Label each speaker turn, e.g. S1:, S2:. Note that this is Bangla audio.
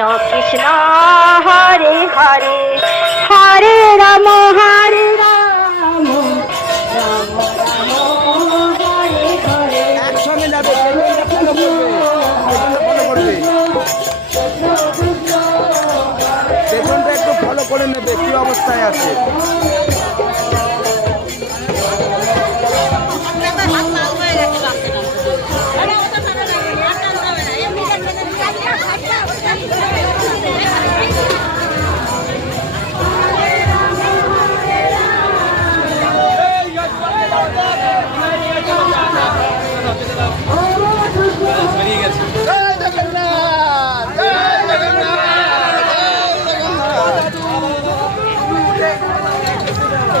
S1: কৃষ্ণ কৃষ্ণ, হরে হরে হরে রাম হরে রাম
S2: একটু ফলো করে নেবে, কি অবস্থায় আছে?
S3: কৃষ্ণ